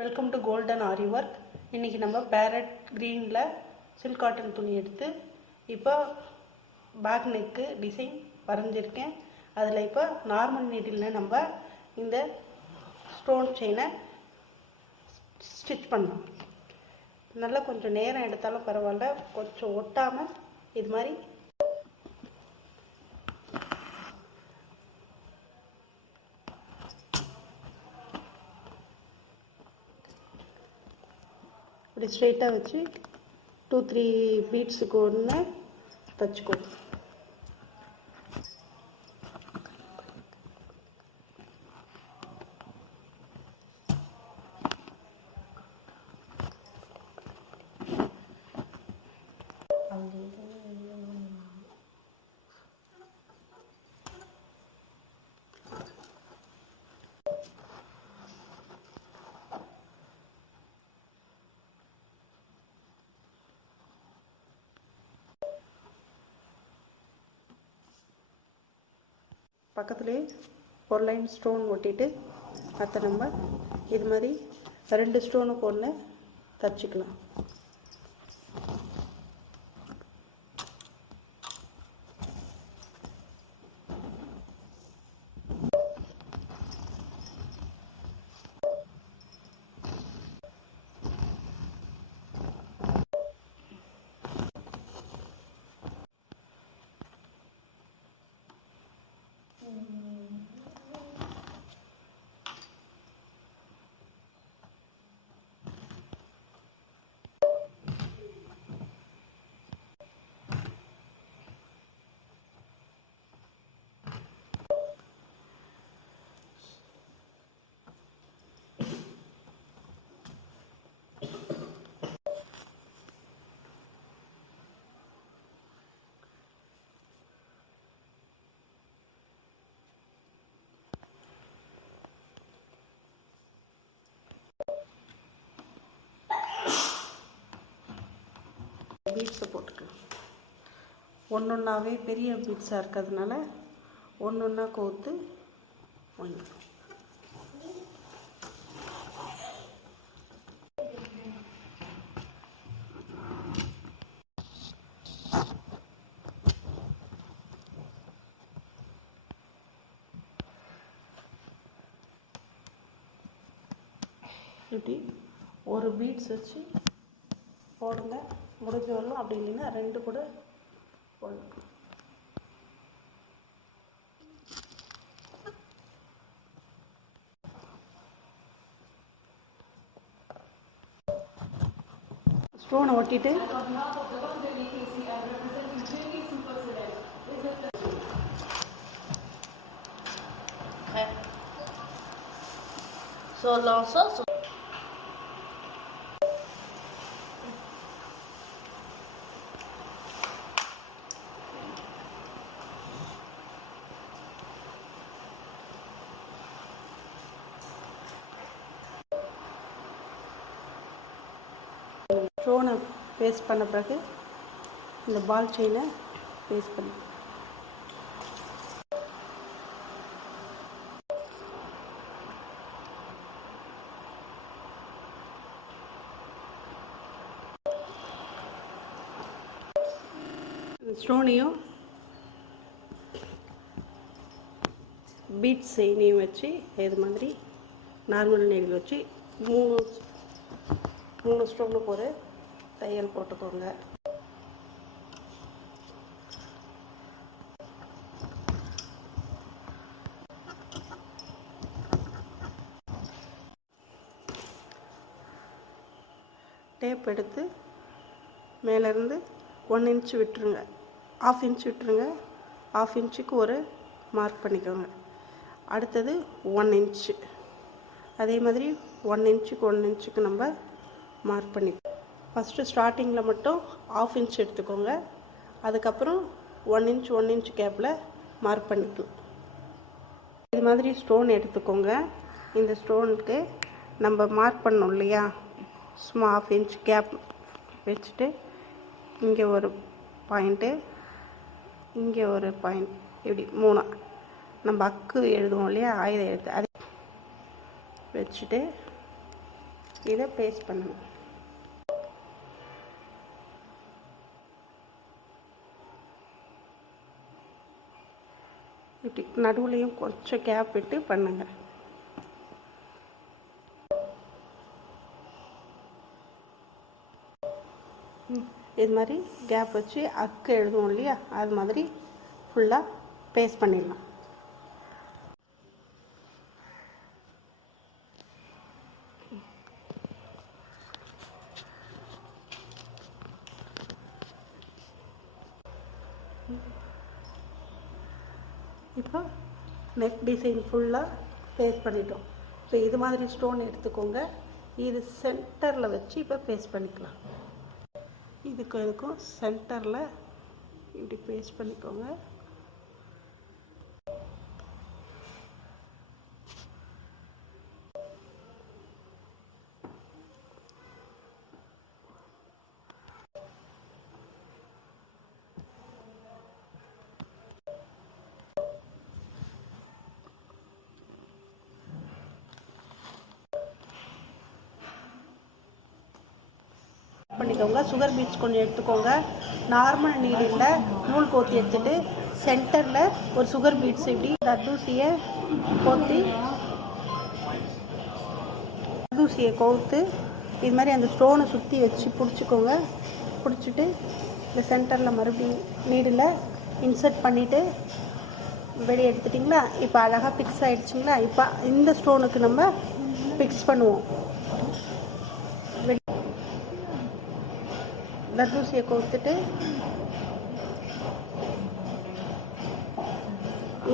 Welcome to golden aari work. இன்றைக்கி நம்ம farad க்ரீனில் சில்க் காட்டன் துணி எடுத்து இப்போ பேக் நெக்கு டிசைன் வரைஞ்சிருக்கேன். அதில் இப்போ நார்மல் நீடில் நம்ம இந்த ஸ்டோன் செயினை ஸ்டிச் பண்ணலாம். நல்லா கொஞ்சம் நேரம் எடுத்தாலும் பரவாயில்ல, கொஞ்சம் ஒட்டாமல் இது மாதிரி இப்படி ஸ்ட்ரெயிட்டாக வச்சு 2-3 பீட்ஸுக்கு ஒன்று தச்சுக்கோங்க. பக்கத்துலேயே ஒரு லைன் ஸ்டோன் ஒட்டிட்டு அதை நம்ம இது மாதிரி 2 ஸ்டோனுக்கு ஒன்று தச்சுக்கலாம். பீட்ஸை போட்டுக்கலாம். ஒன்றொன்னாவே பெரிய பீட்ஸாக இருக்கிறதுனால ஒன்றொன்னா கோர்த்து வாங்கிக்கலாம். இப்படி ஒரு பீட்ஸ் வச்சு போடுங்க, முடிஞ்ச வரலாம். அப்படி இல்லைன்னா 2 கூட போடலாம். ஸ்டோனை ஒட்டிட்டு ஸ்டோனை பேஸ்ட் பண்ண பிறகு இந்த பால் செயினை பேஸ்ட் பண்ணி ஸ்டோனையும் பீட்ஸ் செயினையும் வச்சு இது மாதிரி நார்மல் நெயில் வச்சு 3 ஸ்டோனுக்கு ஒரு தையல் போட்டுக்கோங்க. டேப் எடுத்து மேலேருந்து 1 இன்ச் விட்டுருங்க, 1/2 இன்ச் விட்டுருங்க. 1/2 இன்ச்சுக்கு ஒரு மார்க் பண்ணிக்கோங்க. அடுத்தது 1 இன்ச்சு, அதே மாதிரி 1 இன்ச்சுக்கு 1 இன்ச்சுக்கு நம்ம மார்க் பண்ணிக்கோங்க. ஃபஸ்ட்டு ஸ்டார்டிங்கில் மட்டும் 1/2 இன்ச் எடுத்துக்கோங்க. அதுக்கப்புறம் 1 இன்ச் 1 இன்ச் கேப்பில் மார்க் பண்ணிக்கலாம். இது மாதிரி ஸ்டோன் எடுத்துக்கோங்க. இந்த ஸ்டோனுக்கு நம்ம மார்க் பண்ணோம் இல்லையா, சும்மா 1/2 இன்ச் கேப் வச்சுட்டு இங்கே ஒரு பாயிண்ட்டு, இங்கே ஒரு பாயிண்ட், இப்படி 3 நம்ம அக்கு எழுதுவோம் இல்லையா, ஆயுத எழுத்து, அதை வச்சுட்டு இதை பேஸ்ட் பண்ணணும். இப்படி நடுவுலையும் கொஞ்சம் கேப் விட்டு பண்ணுங்க. இது மாதிரி கேப் வச்சு அக்கு எழுதுவோம் இல்லையா, அது மாதிரி ஃபுல்லாக பேஸ்ட் பண்ணிடலாம். இப்போ நெக் டிசைன் ஃபுல்லாக பேஸ்ட் பண்ணிட்டோம். ஸோ இது மாதிரி ஸ்டோன் எடுத்துக்கோங்க. இது சென்டரில் வச்சு இப்போ பேஸ்ட் பண்ணிக்கலாம். இதுக்கும் சென்டரில் இப்படி பேஸ்ட் பண்ணிக்கோங்க. பண்ணிக்கோங்க. சுகர் பீட்ஸ் கொஞ்சம் எடுத்துக்கோங்க. நார்மல் நீடில் நூல் கோத்தி எடுத்துட்டு சென்டரில் ஒரு சுகர் பீட்ஸ் இப்படி தர்தூசியை கோர்த்து இது மாதிரி அந்த ஸ்டோனை சுற்றி வச்சு பிடிச்சிக்கோங்க. பிடிச்சிட்டு இந்த சென்டரில் மறுபடியும் நீடில் இன்சர்ட் பண்ணிவிட்டு வெளியே எடுத்துட்டிங்களா. இப்போ அழகாக ஃபிக்ஸ் ஆகிடுச்சிங்களா. இப்போ இந்த ஸ்டோனுக்கு நம்ம ஃபிக்ஸ் பண்ணுவோம். தர்தூசியை கோர்த்துட்டு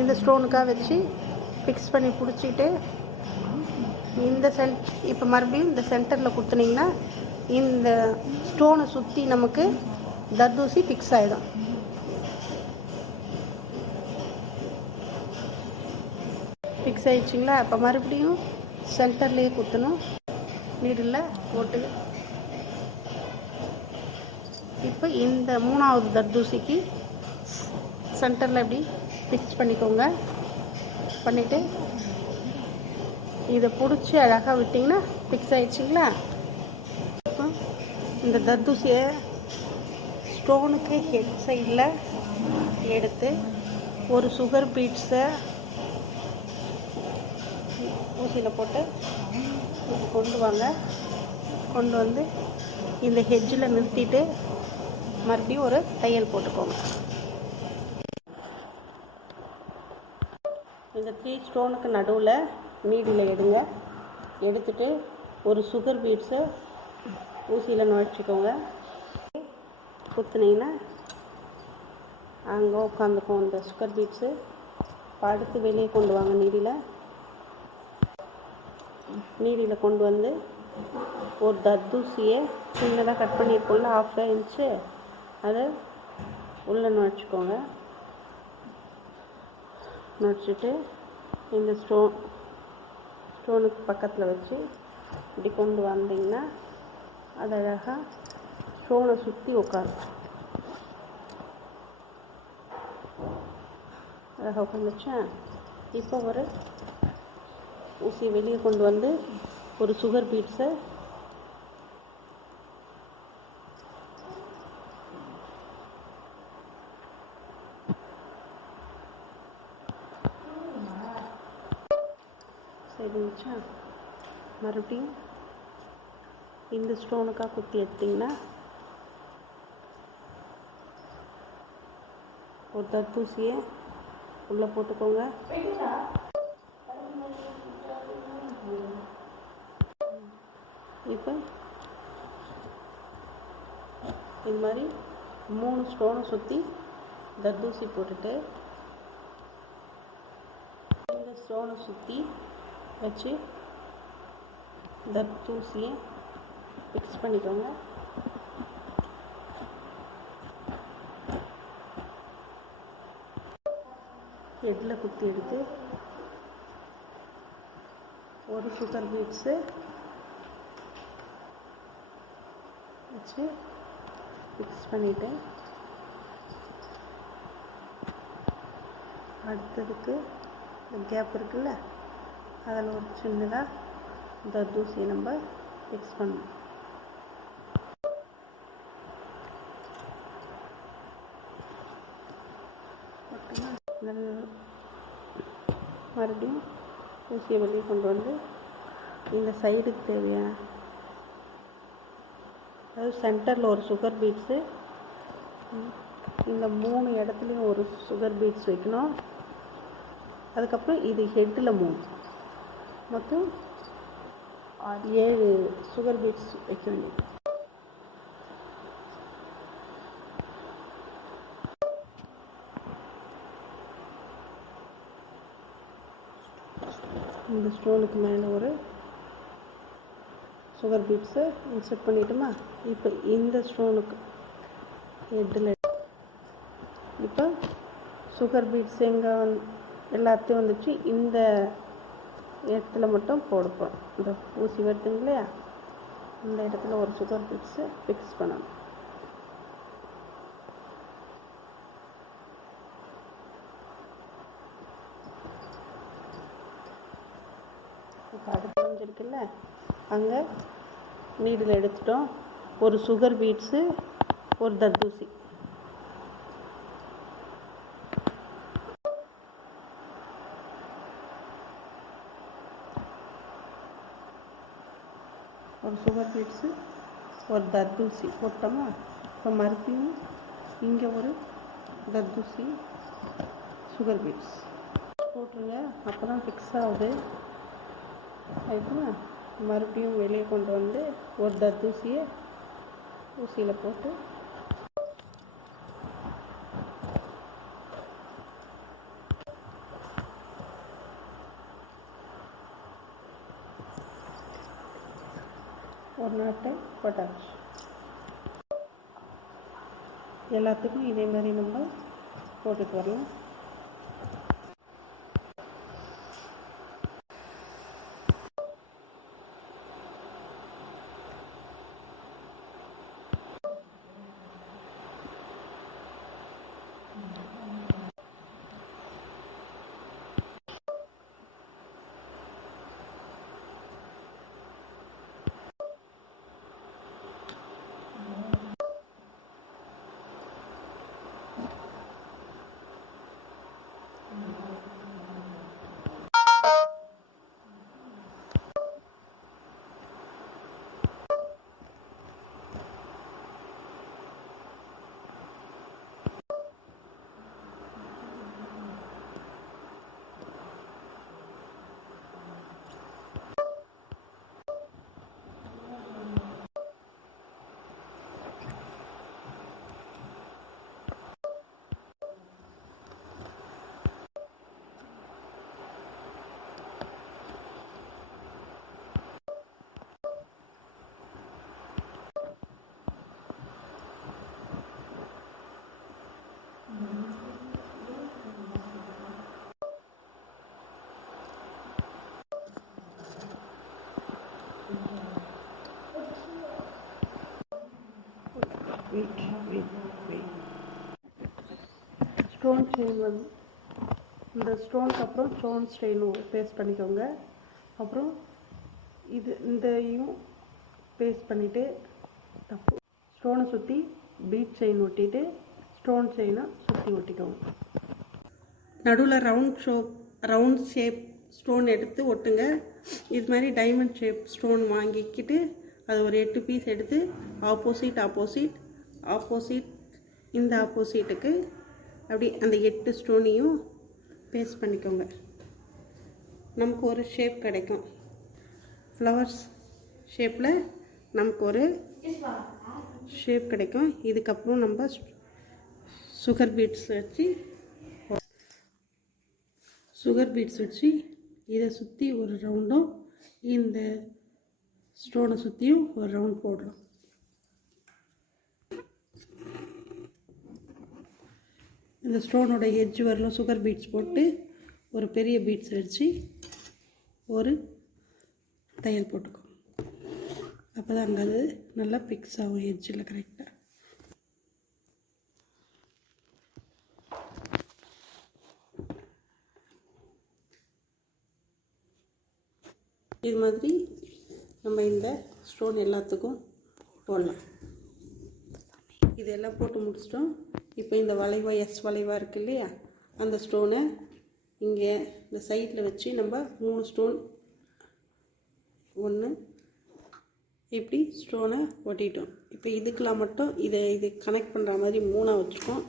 இந்த ஸ்டோனுக்காக வச்சு ஃபிக்ஸ் பண்ணி பிடிச்சிட்டு இப்போ மறுபடியும் இந்த சென்டரில் கொடுத்துனீங்கன்னா இந்த ஸ்டோனை சுற்றி நமக்கு தர்தூசி ஃபிக்ஸ் ஆகிடும். ஃபிக்ஸ் ஆகிடுச்சிங்களா. இப்போ மறுபடியும் சென்டர்லேயே குத்தணும். நீடில் போட்டு இப்போ இந்த மூணாவது தர்தூசிக்கு சென்டரில் இப்படி ஃபிக்ஸ் பண்ணிக்கோங்க. பண்ணிவிட்டு இதை பிடிச்சி அழகாக விட்டிங்கன்னா ஃபிக்ஸ் ஆகிடுச்சிங்களா. இப்போ இந்த தர்தூசியை ஸ்டோனுக்கு ஹெட் சைடில் எடுத்து ஒரு சுகர் பீட்ஸை ஊசியில் போட்டு கொண்டு வாங்க. கொண்டு வந்து இந்த ஹெட்ஜில் நிறுத்திட்டு மறுபடியும் ஒரு தையல் போட்டுக்கோங்க. இந்த 3 ஸ்டோனுக்கு நடுவில் நீடில் எடுங்க. எடுத்துட்டு ஒரு சுகர் பீட்ஸை ஊசியில் நுழைச்சிக்கோங்க. குத்துனீங்கன்னா அங்கே உட்காந்துக்கும் இந்த சுகர் பீட்ஸு. அடுத்து வெளியே கொண்டு வாங்க. நீடியில் கொண்டு வந்து ஒரு தர்தூசியை சின்னதாக கட் பண்ணியிருக்கோம்ல 1/2 இன்ச்சு, அதை உள்ளே நுழைச்சிக்கோங்க. நுழைச்சிட்டு இந்த ஸ்டோனுக்கு பக்கத்தில் வச்சு இப்படி கொண்டு வந்தீங்கன்னா அது அழகாக ஸ்டோனை சுற்றி உட்காரும். அழகாக உட்காந்துச்சா. இப்போ ஒரு ஊசி வெளியே கொண்டு வந்து ஒரு சுகர் பீட்ஸை இருந்துச்சா. மறுபடியும் இந்த ஸ்டோனுக்காக குத்தி எடுத்திங்கன்னா ஒரு தர்தூசியை உள்ளே போட்டுக்கோங்க. இப்போ இது மாதிரி 3 ஸ்டோனை சுற்றி தர்தூசி போட்டுட்டு இந்த ஸ்டோனை சுற்றி வச்சு தர்தூசியை ஃபிக்ஸ் பண்ணிக்கோங்க. ஹெட்டில் குத்தி எடுத்து ஒரு சுகர் பீட்ஸு வச்சு ஃபிக்ஸ் பண்ணிவிட்டு அடுத்ததுக்கு இந்த கேப் இருக்குல்ல அதில் ஒரு சின்னதாக தர்தூசி நம்ம ஃபிக்ஸ் பண்ணணும். மறுபடியும் ஊசியை வெளியே கொண்டு வந்து இந்த சைடுக்கு தேவையான, அதாவது சென்டரில் ஒரு சுகர் பீட்ஸு, இந்த 3 இடத்துலையும் ஒரு சுகர் பீட்ஸ் வைக்கணும். அதுக்கப்புறம் இது ஹெட்டில் 3, மொத்தம் 7 சுகர் பீட்ஸ் வைக்க வேண்டியது. இந்த ஸ்டோனுக்கு மேலே ஒரு சுகர் பீட்ஸை இன்செர்ட் பண்ணிட்டோமா. இப்போ இந்த ஸ்டோனுக்கு ஹெட்டில் இப்போ சுகர் பீட்ஸ் எங்கே எல்லாத்தையும் வந்துச்சு, இந்த இடத்துல மட்டும் போடுப்போம். இந்த ஊசி வருதுங்க இல்லையா, இந்த இடத்துல ஒரு சுகர் பீட்ஸை ஃபிக்ஸ் பண்ணணும். இப்போ அடுத்து வந்துருக்குல்ல, அங்கே நீடில் எடுத்துட்டோம். ஒரு சுகர் பீட்ஸு, ஒரு தர்தூசி, ஒரு சுகர் பீட்ஸு, ஒரு தர்தூசி போட்டோமா. இப்போ மறுபடியும் இங்கே ஒரு தர்தூசி, சுகர் பீட்ஸ் போட்டுருங்க. அப்போ தான் ஃபிக்ஸ் ஆகுது. ஆயிடுச்சுன்னா மறுபடியும் வெளியே கொண்டு வந்து ஒரு தர்தூசியை ஊசியில் போட்டு ஒரு நாட்டை போட்டாச்சு. எல்லாத்துக்கும் இதே மாதிரி நம்ம போட்டுட்டு வரலாம். ஸ்டோன் செயின் வந்து இந்த ஸ்டோனுக்கு அப்புறம் ஸ்டோன் ஸ்டெயின் பேஸ்ட் பண்ணிக்கோங்க. அப்புறம் இதையும் பேஸ்ட் பண்ணிவிட்டு ஸ்டோனை சுற்றி பீட் செயின் ஒட்டிட்டு ஸ்டோன் செயினை சுற்றி ஒட்டிக்கோங்க. நடுவில் ரவுண்ட் ஷேப் ஸ்டோன் எடுத்து ஒட்டுங்க. இது மாதிரி டைமண்ட் ஷேப் ஸ்டோன் வாங்கிக்கிட்டு அது ஒரு 8 பீஸ் எடுத்து ஆப்போசிட் இந்த ஆப்போசிட்டுக்கு அப்படி அந்த 8 ஸ்டோனையும் பேஸ்ட் பண்ணிக்கோங்க. நமக்கு ஒரு ஷேப் கிடைக்கும். ஃப்ளவர்ஸ் ஷேப்பில் நமக்கு ஒரு ஷேப் கிடைக்கும். இதுக்கப்புறம் நம்ம சுகர் பீட்ஸ் வச்சு இதை சுற்றி ஒரு ரவுண்டும் இந்த ஸ்டோனை சுற்றியும் ஒரு ரவுண்ட் போடலாம். இந்த ஸ்டோனோட எட்ஜ் வரலாம் சுகர் பீட்ஸ் போட்டு ஒரு பெரிய பீட்ஸ் வச்சு ஒரு தையல் போட்டுக்கோங்க. அப்போ தான் அங்கே அது நல்லா ஃபிக்ஸ் ஆகும் எட்ஜில் கரெக்டாக. இது மாதிரி நம்ம இந்த ஸ்டோன் எல்லாத்துக்கும் போடலாம். இதெல்லாம் போட்டு முடிச்சிட்டோம். இப்போ இந்த வளைவாக எஸ் வளைவாக இருக்குது இல்லையா, அந்த ஸ்டோனை இங்கே இந்த சைடில் வச்சு நம்ம 3 ஸ்டோன் 1 இப்படி ஸ்டோனை ஒட்டிட்டோம். இப்போ இதுக்கெலாம் மட்டும் இது கனெக்ட் பண்ணுற மாதிரி 3 வச்சுருக்கோம்.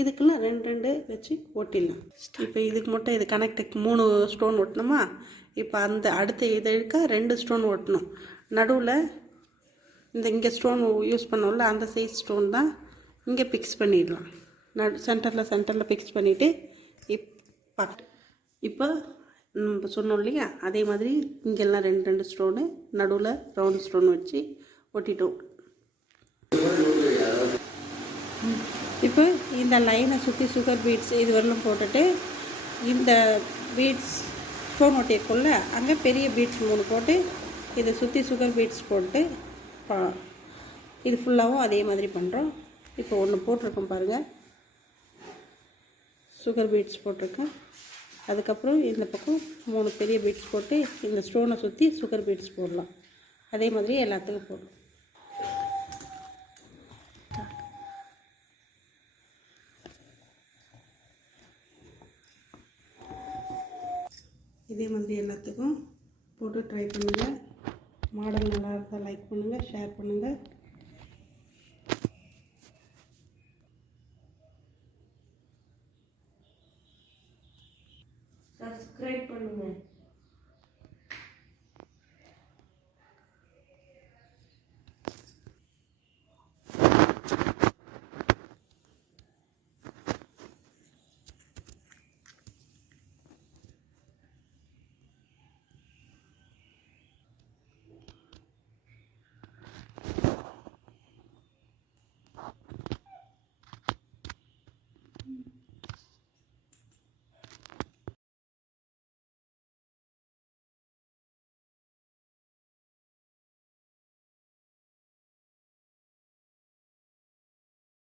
இதுக்கெல்லாம் 2 வச்சு ஒட்டிடலாம். இப்போ இதுக்கு மட்டும் இது கனெக்டுக்கு 3 ஸ்டோன் ஒட்டணுமா. இப்போ அந்த அடுத்த இதழுக்க 2 ஸ்டோன் ஒட்டணும். நடுவில் இங்கே ஸ்டோன் யூஸ் பண்ணோம்ல, அந்த சைஸ் ஸ்டோன் தான் இங்கே ஃபிக்ஸ் பண்ணிடலாம். சென்டரில் ஃபிக்ஸ் பண்ணிவிட்டு இப்போ நம்ம சொன்னோம் இல்லையா, அதே மாதிரி இங்கெல்லாம் 2 ஸ்டோனு நடுவில் ரவுண்ட் ஸ்டோன் வச்சு ஒட்டிட்டோம். இப்போ இந்த லைனை சுற்றி சுகர் பீட்ஸ் இது வரலும் போட்டுட்டு இந்த பீட்ஸ் ஸ்டோன் ஒட்டியிருக்குள்ள அங்கே பெரிய பீட்ஸ் 3 போட்டு இதை சுற்றி சுகர் பீட்ஸ் போட்டு இது ஃபுல்லாகவும் அதே மாதிரி பண்ணுறோம். இப்போ ஒன்று போட்டிருக்கோம் பாருங்கள், சுகர் பீட்ஸ் போட்டிருக்கேன். அதுக்கப்புறம் இந்த பக்கம் 3 பெரிய பீட்ஸ் போட்டு இந்த ஸ்டோனை சுற்றி சுகர் பீட்ஸ் போடலாம். அதே மாதிரி எல்லாத்துக்கும் போடணும். இதே மாதிரி எல்லாத்துக்கும் போட்டு ட்ரை பண்ணுங்கள். மாடல் நல்லா இருந்தால் லைக் பண்ணுங்கள், ஷேர் பண்ணுங்கள். சப்ஸ்கிரைப் பண்ணுங்கள்.